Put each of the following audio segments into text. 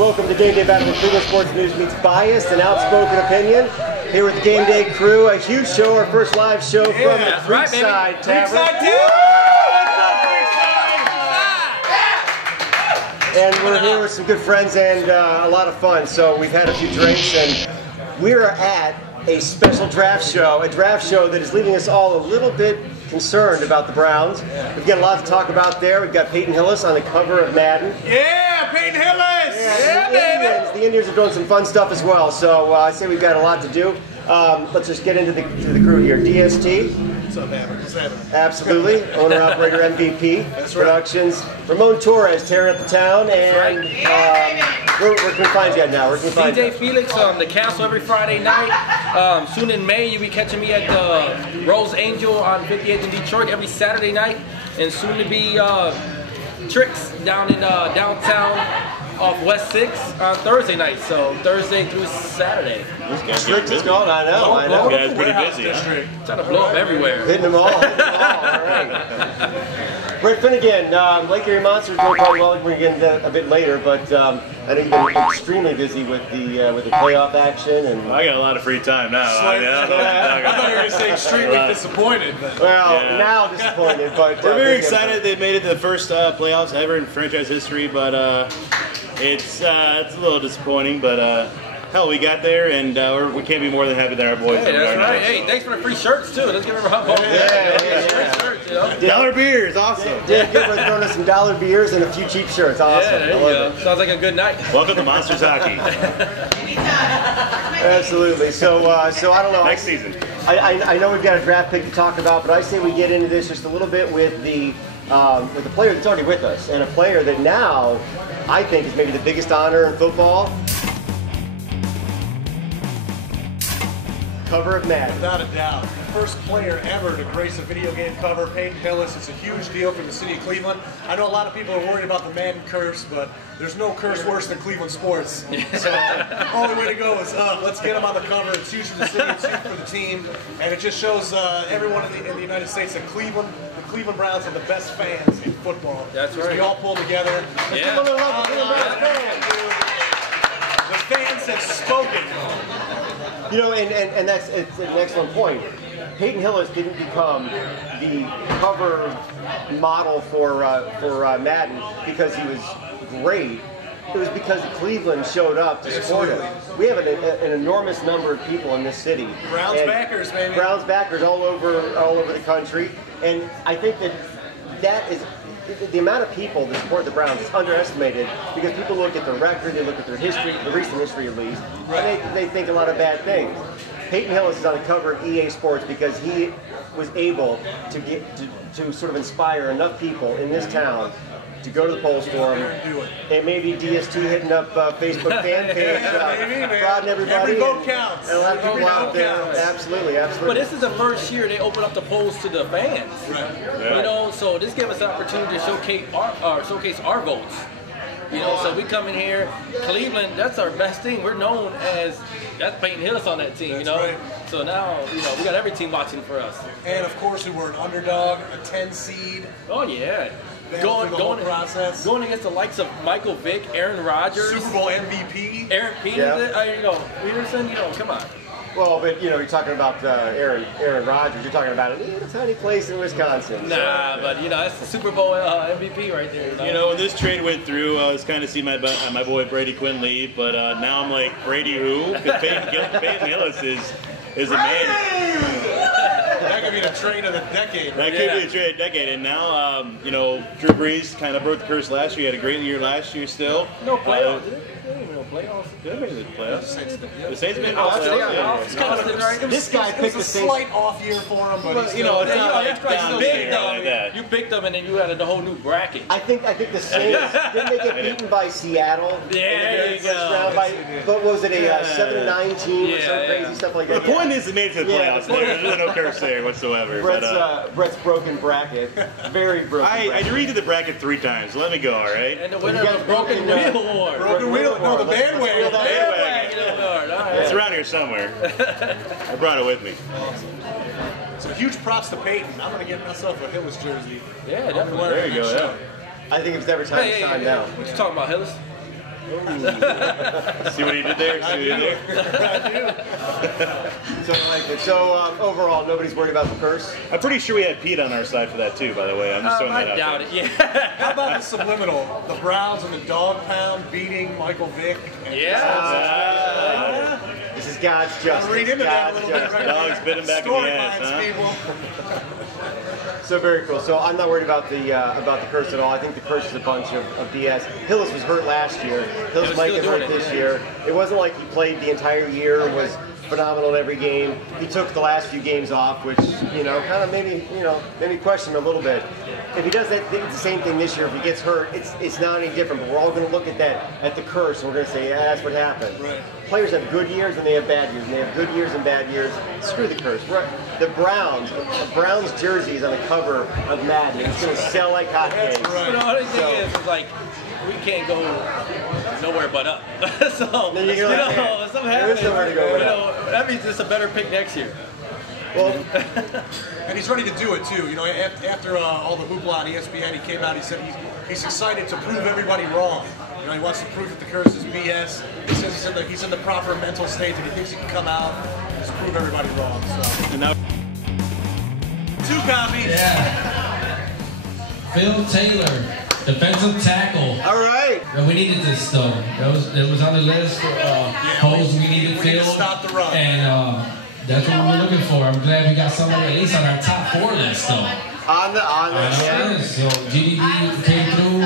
Welcome to Game Day Battle with Cleveland Sports News meets biased and outspoken opinion. Here with the Game Day crew, a huge show, our first live show from the CREEKSIDE Tavern. And we're here with some good friends and a lot of fun. So we've had a few drinks and we're at a special draft show, a draft show that is leaving us all a little bit concerned about the Browns. We've got a lot to talk about there. We've got Peyton Hillis on the cover of Madden. Yeah, Peyton Hillis! Yeah, baby! The Indians are doing some fun stuff as well, so I say we've got a lot to do. Let's just get into the crew here. DST. What's up, Amber? What's happening? Absolutely. Owner-operator MVP. That's right. Productions. Ramon Torres tearing up the town. And where can we find you at now? Where can we find you? DJ Felix, the Castle every Friday night. Soon in May, you'll be catching me at the Rose Angel on 58th in Detroit every Saturday night. And soon to be Tricks down in downtown off West 6 on Thursday night. So Thursday through Saturday. Tricks is going, I know. You guys pretty busy. Trying to blow up everywhere. Hitting them all. All right. Brett Finnegan, Lake Erie Monsters doing quite well. We're going to get into that a bit later, but I know you've been extremely busy with the playoff action. And I got a lot of free time now. I thought you were going to say extremely disappointed. Well, now disappointed, but we're very excited. They made it to the first playoffs ever in franchise history, but it's a little disappointing. But hell, we got there, and we can't be more than happy that our boys. Hey, that's right. Hey, thanks for the free shirts too. Let's give them a hug. Yeah. Shirts, you know? Dollar beers, awesome. Dave Gibbons throwing us some dollar beers and a few cheap shirts. Awesome. Yeah, there you go. Sounds like a good night. Welcome to Monsters Hockey. Absolutely. So I don't know. Next season. I know we've got a draft pick to talk about, but I say we get into this just a little bit with the player that's already with us, and a player that now I think is maybe the biggest honor in football. Cover of Madden. Without a doubt. First player ever to grace a video game cover, Peyton Hillis. It's a huge deal for the city of Cleveland. I know a lot of people are worried about the Madden curse, but there's no curse worse than Cleveland sports. So the only way to go is let's get him on the cover. It's huge for the city, it's huge for the team, and it just shows everyone in the United States that the Cleveland Browns are the best fans in football. That's right. We all pull together. Yeah. People love the Cleveland Browns fans. The fans have spoken. You know, and it's an excellent point. Peyton Hillis didn't become the cover model for Madden because he was great. It was because Cleveland showed up to support him. We have an enormous number of people in this city. Browns backers, baby. Browns backers all over the country, and I think that is. The amount of people that support the Browns is underestimated because people look at the record, they look at their history, the recent history at least, and they think a lot of bad things. Peyton Hillis is on the cover of EA Sports because he was able to sort of inspire enough people in this town to go to the polls for him. And maybe DST hitting up Facebook fan page, prodding everybody. Every vote counts. And a lot of people out there. Absolutely. But this is the first year they open up the polls to the fans. Right. You know, so this gives us an opportunity to showcase our votes. You know, so we come in here, Cleveland, that's our best team. We're known as, that's Peyton Hillis on that team, you know. Right. So now, you know, we got every team watching for us. And of course, we were an underdog, a 10 seed. Oh, yeah. Going against the likes of Michael Vick, Aaron Rodgers, Super Bowl MVP, Eric Peterson, Peterson, you know, come on. Well, but you know, you're talking about Aaron Rodgers. You're talking about a little tiny place in Wisconsin. Nah, but you know, that's the Super Bowl MVP right there. You know, when this trade went through, I was kind of seeing my boy Brady Quinn leave, but now I'm like, Brady who? Because Peyton Hillis is a man. That could be the trade of the decade. That could be the trade of the decade. And now, you know, Drew Brees kind of broke the curse last year. He had a great year last year still. No playoffs, did it? They didn't even know playoffs. They made the playoffs. The Saints made the playoffs. This guy picked the Saints. Slight off year for him, but you know, it's not that's like right. that. You picked them, and then you had a whole new bracket. I think the Saints didn't they get beaten by Seattle? There you go. But was it a 7-9 team or some crazy stuff like that? The point is, it made it to the playoffs. There's really no curse there whatsoever. Brett's broken bracket, very broken. I redid the bracket 3 times. Let me go, all right. And the winner of the Broken Wheel Award. Broken Wheel, no, the bandwagon. It's around here somewhere. I brought it with me. So huge props to Peyton. I'm going to get myself a Hillis jersey. Yeah, definitely. There you go. Yeah. I think it's every time it's time now. What you talking about, Hillis? See what he did there? See what he did there? So I like it. So overall, nobody's worried about the curse? I'm pretty sure we had Pete on our side for that too, by the way. I'm just throwing that out. I doubt there. it, yeah. How about the subliminal? The Browns and the dog pound beating Michael Vick. This is God's justice. Read into that a little bit. Justice. Right? Dogs bit him back in the ass, huh? So very cool. So I'm not worried about the curse at all. I think the curse is a bunch of BS. Hillis was hurt last year. Hillis might get hurt this year. It wasn't like he played the entire year and was phenomenal in every game. He took the last few games off, which kind of made me question him a little bit. If he does that, it's the same thing this year. If he gets hurt, it's not any different. But we're all going to look at the curse, and we're going to say, yeah, that's what happened. Right. Players have good years and they have bad years, and they have good years and bad years. Screw the curse. The Browns jersey is on the cover of Madden. It's going to sell like hotcakes. Right. The only thing is like, we can't go nowhere but up. So, something happens. Nowhere to go that means it's a better pick next year. Well, and he's ready to do it too. After all the hoopla on ESPN, he came out. He said he's excited to prove everybody wrong. He wants to prove that the curse is BS. He says he's in the proper mental state that he thinks he can come out and just prove everybody wrong. So. And now, 2 copies. Yeah. Phil Taylor, defensive tackle. all right. We needed this though. It was on the list. Holes we needed We need to filled. stop the run. And that's what we were looking for. I'm glad we got somebody at least on our top 4 list though. On the So GDB came through.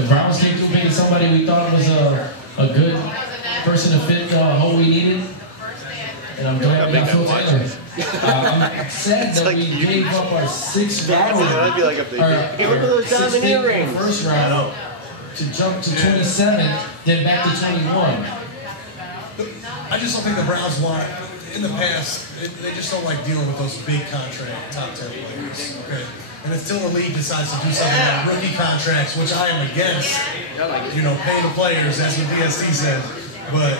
The Browns came through picking somebody we thought was a good person to fit the hole we needed. And I'm glad we got Phil Taylor. I'm sad that we gave up our 6th round. That'd be like Look at those diamond earrings. First round to jump to 27, then back to 21. I just don't think the Browns want it. In the past, they just don't like dealing with those big contract top 10 players. Okay, and until the league decides to do something like rookie contracts, which I am against, paying the players, as what DST said, but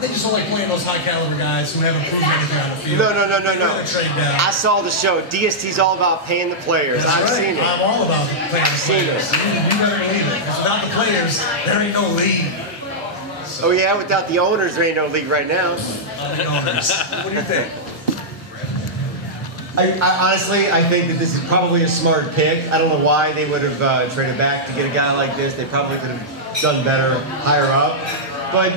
they just don't like playing those high caliber guys who haven't proven anything on the field. No. Trade down. I saw the show. DST's all about paying the players. That's I've right. seen it. I'm all about paying the players. You better believe it. Without the players, there ain't no league. Oh yeah, without the owners, there ain't no league right now. The owners. What do you think? I honestly, I think that this is probably a smart pick. I don't know why they would have traded back to get a guy like this. They probably could have done better higher up. But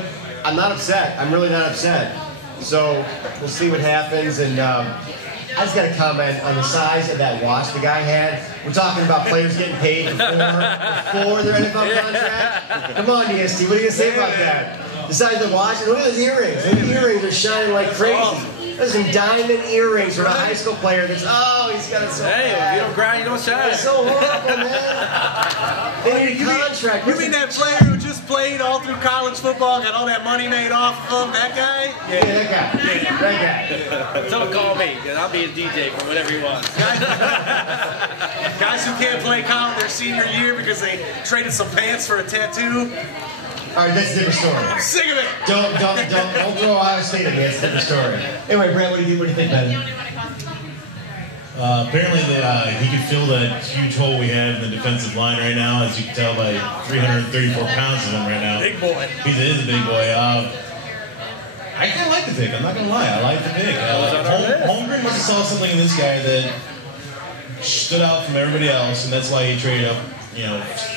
I'm not upset. I'm really not upset. So we'll see what happens. And I just got to comment on the size of that watch the guy had. We're talking about players getting paid before their NFL contract. Come on, DST. What are you going to say about that? The size of the watch. And look at those earrings. Those earrings are shining like crazy. Those are some diamond earrings from a high school player that's, he's got it so bad. If you don't grind, you don't shine. It's so horrible, man. They need a contract. You mean that player who just played all through college football, got all that money made off of that guy? Yeah, that guy. Don't call me, because I'll be his DJ for whatever he wants. Guys who can't play college their senior year because they traded some pants for a tattoo. All right, that's a different story. I'm sick of it. Don't throw Ohio State at me. That's a different story. Anyway, Brant, what do you think, Ben? Apparently, he could fill that huge hole we have in the defensive line right now, as you can tell by 334 pounds of him right now. Big boy. He is a big boy. I kind of like the pick. I'm not going to lie. I like the pick. Holmgren must have saw something in this guy that stood out from everybody else, and that's why he traded up,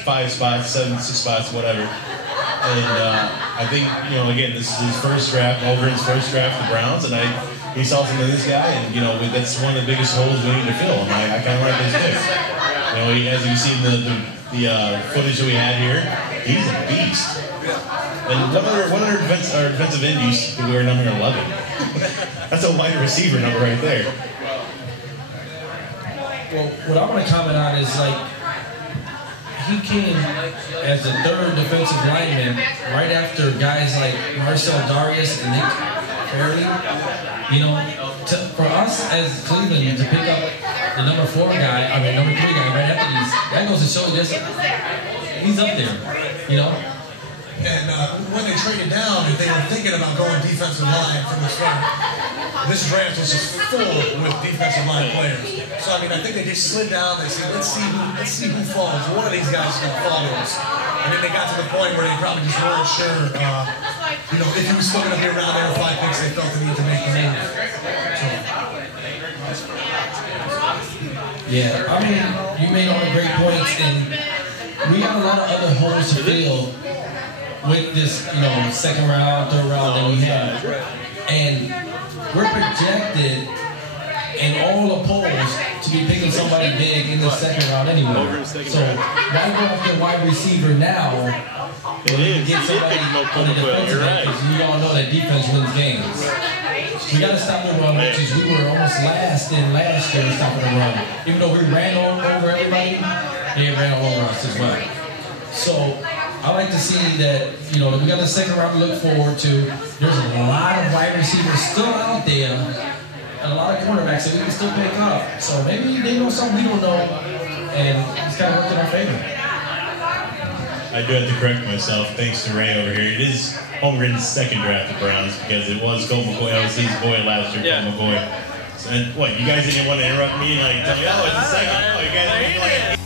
5 spots, 6 spots, whatever. And I think, again, this is his first draft, Holmgren's first draft, the Browns, and he saw something in this guy, and that's one of the biggest holes we need to fill. And I kind of like this pick. As you've seen the footage that we had here, he's a beast. And one of our defensive end used to wear number 11. That's a wide receiver number right there. Well, what I want to comment on is he came as the 3rd defensive lineman right after guys like Marcel Darius and Nick Fairley. For us as Cleveland to pick up the number 3 guy right after these, that goes to show just he's up there, And when they traded down, if they were thinking about going defensive line from the start, this draft was just full with defensive line players. So I think they just slid down. They said, let's see who falls. One of these guys is going to fall to us. And then they got to the point where they probably just weren't sure, you know, if he was still going to be around there with 5 picks, they felt the need to make the move. Yeah, I mean, you made all the great points, and we got a lot of other holes to fill with this, you know, second round, third round that we have. And we're projected in all the polls to be picking somebody big in the second round anyway. So why go after wide receiver now? It is. Get somebody on the defensive end, because we all know that defense wins games. We got to stop the run, which is we were almost last in last year stopping the run. Even though we ran over everybody, they ran all over us as well. So I like to see that, you know, we got a second round to look forward to. There's a lot of wide receivers still out there, and a lot of quarterbacks that we can still pick up. So maybe they know something we don't know, and it's kind of worked in our favor. I do have to correct myself, thanks to Ray over here. It is Holmgren's second draft of Browns, because it was Colt McCoy. That was his boy last year, Colt McCoy. So, and what, you guys didn't want to interrupt me and like tell me, oh, it's the second. Oh, you guys didn't like